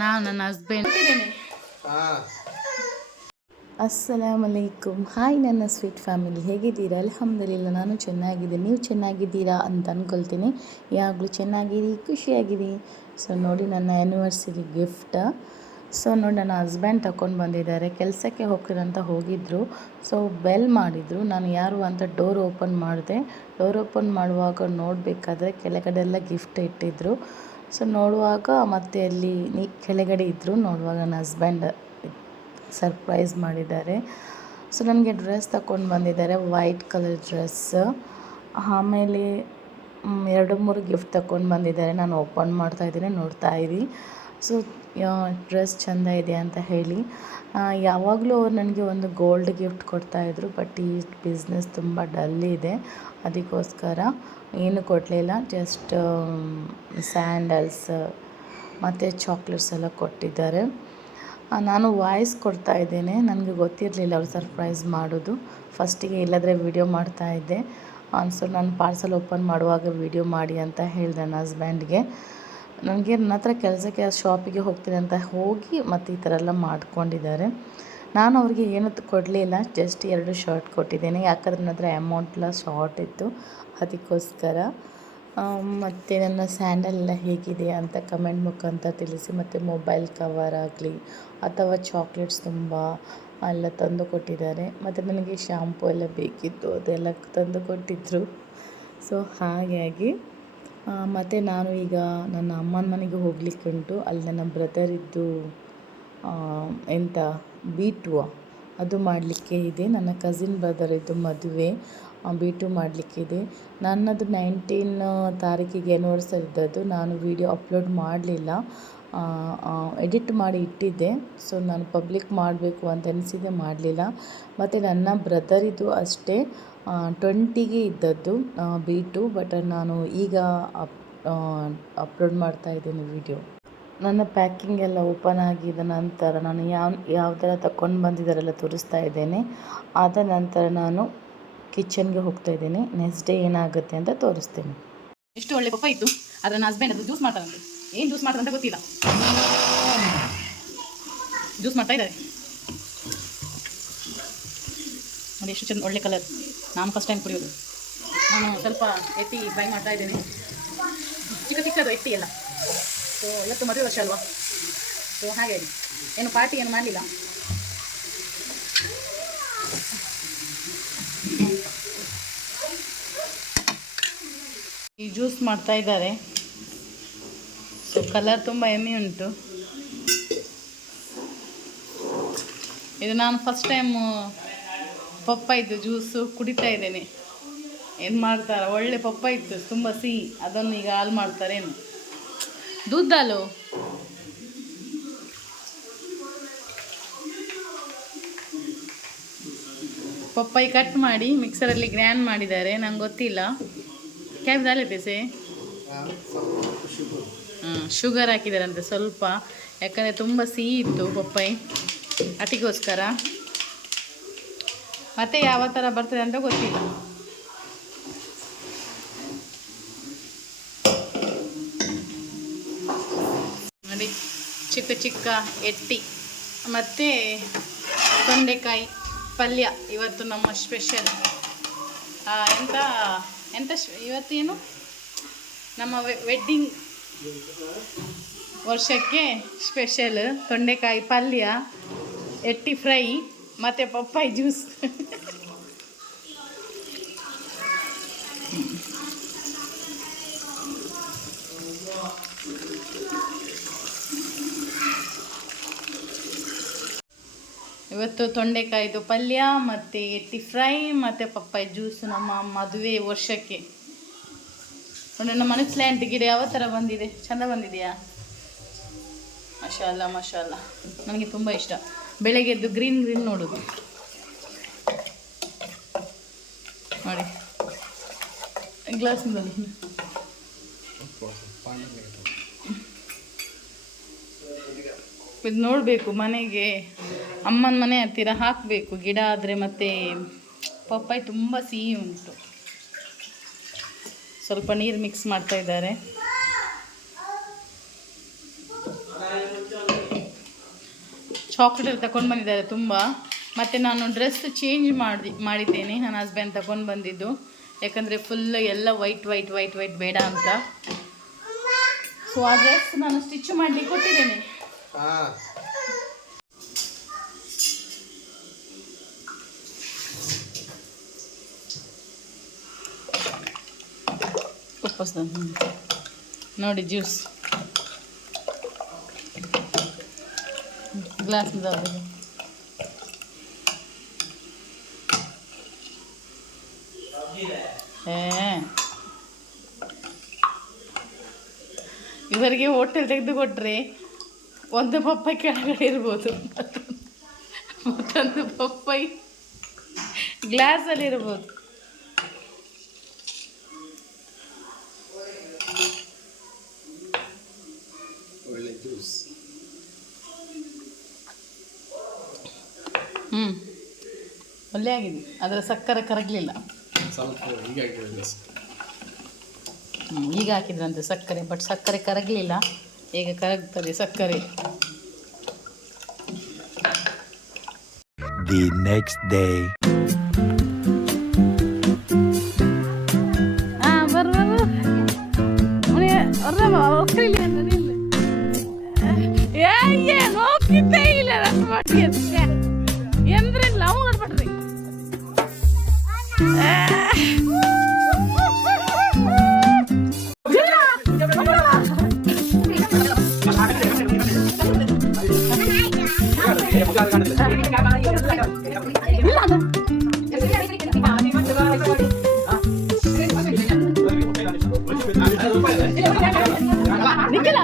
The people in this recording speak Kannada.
ನಾನು ನನ್ನ ಹಸ್ಬೆಂಡ್ ಅಸ್ಸಲಾಮಲೈಕುಮ್. ಹಾಯ್ ನನ್ನ ಸ್ವೀಟ್ ಫ್ಯಾಮಿಲಿ, ಹೇಗಿದ್ದೀರಾ? ಅಲ್ಹಮ್ದುಲಿಲ್ಲ, ನಾನು ಚೆನ್ನಾಗಿದ್ದೀನಿ. ನೀವು ಚೆನ್ನಾಗಿದ್ದೀರಾ ಅಂತ ಅಂದ್ಕೊಳ್ತೀನಿ. ಯಾವಾಗಲೂ ಚೆನ್ನಾಗಿರಿ, ಖುಷಿಯಾಗಿರಿ. ಸೊ ನೋಡಿ, ನನ್ನ ಆ್ಯನಿವರ್ಸರಿ ಗಿಫ್ಟ್. ಸೊ ನೋಡಿ, ನನ್ನ ಹಸ್ಬೆಂಡ್ ತಗೊಂಡು ಬಂದಿದ್ದಾರೆ. ಕೆಲಸಕ್ಕೆ ಹೋಗ್ತೀರಂತ ಹೋಗಿದ್ದರು. ಸೊ ಬೆಲ್ ಮಾಡಿದರು. ನಾನು ಯಾರು ಅಂತ ಡೋರ್ ಓಪನ್ ಮಾಡಿದೆ. ಡೋರ್ ಓಪನ್ ಮಾಡುವಾಗ ನೋಡಬೇಕಾದ್ರೆ ಕೆಳಗಡೆ ಎಲ್ಲ ಗಿಫ್ಟ್ ಇಟ್ಟಿದ್ದರು. ಸೊ ನೋಡುವಾಗ ಮತ್ತೆ ಅಲ್ಲಿ ಕೆಳಗಡೆ ಇದ್ದರು. ನೋಡುವಾಗ ನನ್ನ ಹಸ್ಬೆಂಡ್ ಸರ್ಪ್ರೈಸ್ ಮಾಡಿದ್ದಾರೆ. ಸೊ ನನಗೆ ಡ್ರೆಸ್ ತಗೊಂಡು ಬಂದಿದ್ದಾರೆ, ವೈಟ್ ಕಲರ್ ಡ್ರೆಸ್. ಆಮೇಲೆ 2-3 ಗಿಫ್ಟ್ ತಗೊಂಡು ಬಂದಿದ್ದಾರೆ. ನಾನು ಓಪನ್ ಮಾಡ್ತಾಯಿದ್ದೀನಿ, ನೋಡ್ತಾ ಇರಿ. ಸೊ ಡ್ರೆಸ್ ಚೆಂದ ಇದೆ ಅಂತ ಹೇಳಿ ಯಾವಾಗಲೂ ಅವ್ರು ನನಗೆ ಒಂದು ಗೋಲ್ಡ್ ಗಿಫ್ಟ್ ಕೊಡ್ತಾಯಿದ್ರು. ಬಟ್ ಈ ಬಿಸ್ನೆಸ್ ತುಂಬ ಡಲ್ ಇದೆ, ಅದಕ್ಕೋಸ್ಕರ ಏನು ಕೊಡಲಿಲ್ಲ. ಜಸ್ಟ್ ಸ್ಯಾಂಡಲ್ಸ್ ಮತ್ತು ಚಾಕ್ಲೇಟ್ಸ್ ಎಲ್ಲ ಕೊಟ್ಟಿದ್ದಾರೆ. ನಾನು ವಾಯ್ಸ್ ಕೊಡ್ತಾ ಇದ್ದೇನೆ, ನನಗೆ ಗೊತ್ತಿರಲಿಲ್ಲ ಅವ್ರು ಸರ್ಪ್ರೈಸ್ ಮಾಡೋದು. ಫಸ್ಟಿಗೆ ಇಲ್ಲದ್ರೆ ವಿಡಿಯೋ ಮಾಡ್ತಾಯಿದ್ದೆ. ಸೊ ನಾನು ಪಾರ್ಸಲ್ ಓಪನ್ ಮಾಡುವಾಗ ವಿಡಿಯೋ ಮಾಡಿ ಅಂತ ಹೇಳಿದೆ ನನ್ನ ಹಸ್ಬೆಂಡ್ಗೆ. ನನಗೆ ನನ್ನ ಹತ್ರ ಕೆಲಸಕ್ಕೆ ಶಾಪಿಗೆ ಹೋಗ್ತೀನಿ ಅಂತ ಹೋಗಿ ಮತ್ತು ಈ ಥರ ಎಲ್ಲ ಮಾಡ್ಕೊಂಡಿದ್ದಾರೆ. ನಾನು ಅವ್ರಿಗೆ ಏನೂ ಕೊಡಲಿಲ್ಲ, ಜಸ್ಟ್ 2 ಶರ್ಟ್ ಕೊಟ್ಟಿದ್ದೇನೆ. ಯಾಕಂದರೆ ನನ್ನ ಹತ್ರ ಅಮೌಂಟ್ಲ ಶಾರ್ಟ್ ಇತ್ತು, ಅದಕ್ಕೋಸ್ಕರ. ಮತ್ತು ನನ್ನ ಸ್ಯಾಂಡಲ್ ಎಲ್ಲ ಹೇಗಿದೆ ಅಂತ ಕಮೆಂಟ್ ಮುಖಾಂತರ ತಿಳಿಸಿ. ಮತ್ತು ಮೊಬೈಲ್ ಕವರ್ ಆಗಲಿ ಅಥವಾ ಚಾಕ್ಲೇಟ್ಸ್ ತುಂಬ ಎಲ್ಲ ತಂದು ಕೊಟ್ಟಿದ್ದಾರೆ. ಮತ್ತು ನನಗೆ ಶಾಂಪೂ ಎಲ್ಲ ಬೇಕಿತ್ತು, ಅದೆಲ್ಲ ತಂದು ಕೊಟ್ಟಿದ್ದರು. ಸೊ ಹಾಗಾಗಿ ಮತ್ತು ನಾನು ಈಗ ನನ್ನ ಅಮ್ಮನ ಮನೆಗೆ ಹೋಗಲಿಕ್ಕುಂಟು. ಅಲ್ಲಿ ನನ್ನ ಬ್ರದರಿದ್ದು B2 ಅದು ಮಾಡಲಿಕ್ಕೆ ಇದೆ. ನನ್ನ ಕಸಿನ್ ಬ್ರದರಿದ್ದು ಮದುವೆ B2 ಮಾಡಲಿಕ್ಕಿದೆ. ನನ್ನದು 19 ತಾರೀಕಿಗೆ ಆ್ಯನಿವರ್ಸರಿ ಇದ್ದದ್ದು. ನಾನು ವಿಡಿಯೋ ಅಪ್ಲೋಡ್ ಮಾಡಲಿಲ್ಲ, ಎಡಿಟ್ ಮಾಡಿ ಇಟ್ಟಿದ್ದೆ. ಸೊ ನಾನು ಪಬ್ಲಿಕ್ ಮಾಡಬೇಕು ಅಂತ ಅನಿಸಿದೆ, ಮಾಡಲಿಲ್ಲ. ಮತ್ತು ನನ್ನ ಬ್ರದರಿದ್ದು ಅಷ್ಟೇ 20ಗೆ ಇದ್ದದ್ದು B2. ಬಟ್ ನಾನು ಈಗ ಅಪ್ಲೋಡ್ ಮಾಡ್ತಾಯಿದ್ದೀನಿ ವಿಡಿಯೋ. ನನ್ನ ಪ್ಯಾಕಿಂಗ್ ಎಲ್ಲ ಓಪನ್ ಆಗಿದ ನಂತರ ನಾನು ಯಾವ ಥರ ತಗೊಂಡು ಬಂದಿದ್ದಾರೆಲ್ಲ ತೋರಿಸ್ತಾ ಇದ್ದೇನೆ. ಆದ ನಂತರ ನಾನು ಕಿಚನ್ಗೆ ಹೋಗ್ತಾ ಇದ್ದೀನಿ. ನೆಕ್ಸ್ಟ್ ಡೇ ಏನಾಗುತ್ತೆ ಅಂತ ತೋರಿಸ್ತೀನಿ. ಎಷ್ಟು ಒಳ್ಳೆ ಪಪ್ಪ ಇತ್ತು, ಆದರೆ ನನ್ನ ಹಸ್ಬೆಂಡ್ ಅದು ಜ್ಯೂಸ್ ಮಾಡ್ತಾರಂತೆ. ಏನು ಜ್ಯೂಸ್ ಮಾಡ್ತಾರಂತ ಗೊತ್ತಿಲ್ಲ, ಜ್ಯೂಸ್ ಮಾಡ್ತಾ ಇದ್ದಾರೆ ನೋಡಿ. ಎಷ್ಟು ಚೆಂದ ಒಳ್ಳೆ ಕಲರ್. ನಾನು ಫಸ್ಟ್ ಟೈಮ್ ಕುಡಿಯೋದು. ನಾನು ಸ್ವಲ್ಪ ಎಟ್ಟಿ ಫ್ರೈ ಮಾಡ್ತಾ ಇದ್ದೇನೆ, ಚಿಕ್ಕದು ಎಟ್ಟಿ ಎಲ್ಲ. ಸೊ ಇವತ್ತು ಮದುವೆ ವರ್ಷ ಅಲ್ವಾ, ಸೊ ಹಾಗಾಗಿ ಏನು ಪಾರ್ಟಿ ಏನು ಮಾಡಲಿಲ್ಲ. ಈ ಜ್ಯೂಸ್ ಮಾಡ್ತಾ ಇದ್ದಾರೆ. ಸೊ ಕಲರ್ ತುಂಬ ಎಮ್ಮೆ ಉಂಟು. ಇದು ನಾನು ಫಸ್ಟ್ ಟೈಮ್ ಪಪ್ಪಾಯಿದ್ದು ಜ್ಯೂಸು ಕುಡಿತಾ ಇದ್ದೇನೆ. ಏನು ಮಾಡ್ತಾರೆ, ಒಳ್ಳೆ ಪಪ್ಪಾಯಿ ಇತ್ತು, ತುಂಬ ಸಿಹಿ. ಅದನ್ನು ಈಗ ಹಾಲು ಮಾಡ್ತಾರೇನು, ದುಡ್ಡಲು ಪಪ್ಪಾಯಿ ಕಟ್ ಮಾಡಿ ಮಿಕ್ಸರಲ್ಲಿ ಗ್ರ್ಯಾಂಡ್ ಮಾಡಿದ್ದಾರೆ. ನಂಗೆ ಗೊತ್ತಿಲ್ಲ. ಕ್ಯಾಬ್ ದಾಲೇತೇಸೆ ಶುಗರ್ ಹಾಕಿದಾರಂತೆ ಸ್ವಲ್ಪ, ಯಾಕಂದರೆ ತುಂಬ ಸಿಹಿ ಇತ್ತು ಪಪ್ಪಾಯಿ, ಅದಕ್ಕೋಸ್ಕರ. ಮತ್ತೆ ಯಾವ ಥರ ಬರ್ತದೆ ಅಂತ ಗೊತ್ತಿಲ್ಲ. ನೋಡಿ, ಚಿಕ್ಕ ಚಿಕ್ಕ ಎಟ್ಟಿ ಮತ್ತು ತೊಂಡೆಕಾಯಿ ಪಲ್ಯ ಇವತ್ತು ನಮ್ಮ ಸ್ಪೆಷಲ್. ಎಂತ ಇವತ್ತೇನು ನಮ್ಮ ವೆಡ್ಡಿಂಗ್ ವರ್ಷಕ್ಕೆ ಸ್ಪೆಷಲ್ ತೊಂಡೆಕಾಯಿ ಪಲ್ಯ, ಎಟ್ಟಿ ಫ್ರೈ ಮತ್ತು ಪಪ್ಪಾಯಿ ಜ್ಯೂಸ್. ಇವತ್ತು ತೊಂಡೆಕಾಯಿದು ಪಲ್ಯ ಮತ್ತು ಎಟ್ಟಿ ಫ್ರೈ ಮತ್ತು ಪಪ್ಪಾಯಿ ಜ್ಯೂಸ್ ನಮ್ಮ ಮದುವೆ ವರ್ಷಕ್ಕೆ. ನನ್ನ ಮನೆ ಪ್ಲ್ಯಾಂಟ್ ಗಿಡ ಯಾವ ಥರ ಬಂದಿದೆ, ಚೆಂದ ಬಂದಿದೆಯಾ? ಮಾಷಾಲ್ಲ ಮಾಷಾಲ್ಲ, ನನಗೆ ತುಂಬ ಇಷ್ಟ. ಬೆಳಗ್ಗೆ ಎದ್ದು ಗ್ರೀನ್ ನೋಡೋದು ನೋಡಿ. ಗ್ಲಾಸಿಂದ ಇದು ನೋಡಬೇಕು, ಮನೆಗೆ ಅಮ್ಮನ ಮನೆ ಹತ್ತಿರ ಹಾಕಬೇಕು ಗಿಡ ಆದರೆ. ಮತ್ತು ಪಪ್ಪಾಯಿ ತುಂಬ ಸಿಹಿ ಉಂಟು. ಸ್ವಲ್ಪ ನೀರು ಮಿಕ್ಸ್ ಮಾಡ್ತಾ ಇದ್ದಾರೆ. ಚಾಕ್ಲೇಟ್ ತಗೊಂಡು ಬಂದಿದ್ದಾರೆ ತುಂಬ. ಮತ್ತು ನಾನು ಡ್ರೆಸ್ ಚೇಂಜ್ ಮಾಡಿದ್ದೇನೆ, ನನ್ನ ಹಸ್ಬೆಂಡ್ ತಗೊಂಡು ಬಂದಿದ್ದು. ಯಾಕಂದರೆ ಫುಲ್ ಎಲ್ಲ ವೈಟ್ ಬೇಡ ಅಂತ. ಸೊ ಆ ಡ್ರೆಸ್ ನಾನು ಸ್ಟಿಚ್ ಮಾಡಲಿಕ್ಕೆ ಕೊಟ್ಟಿದ್ದೇನೆ. ನೋಡಿ ಜ್ಯೂಸ್ ಗ್ಲಾಸ್ ಇವರಿಗೆ ಹೋಟೆಲ್ ತೆಗೆದು ಕೊಟ್ಟರೆ ಒಂದು ಪಪ್ಪಾಯಿ ಕೆಳಗಡೆ ಇರ್ಬೋದು, ಮತ್ತೊಂದು ಪಪ್ಪಾಯಿ ಗ್ಲಾಸಲ್ಲಿ ಇರ್ಬೋದು. ಒಳ್ಳೆ ಆಗಿದೆ, ಅದರ ಸಕ್ಕರೆ ಕರಗಲಿಲ್ಲ. ಈಗ ಹಾಕಿದ್ರಂತೆ ಸಕ್ಕರೆ, ಬಟ್ ಸಕ್ಕರೆ ಕರಗಲಿಲ್ಲ. ಈಗ ಕರಗ್ತದೆ ಸಕ್ಕರೆ. The next day. ಎಂದ್ರೆ ಲವ್ ಮಾಡ್ಬಿಟ್ರಿ. ನಿಖಿಲ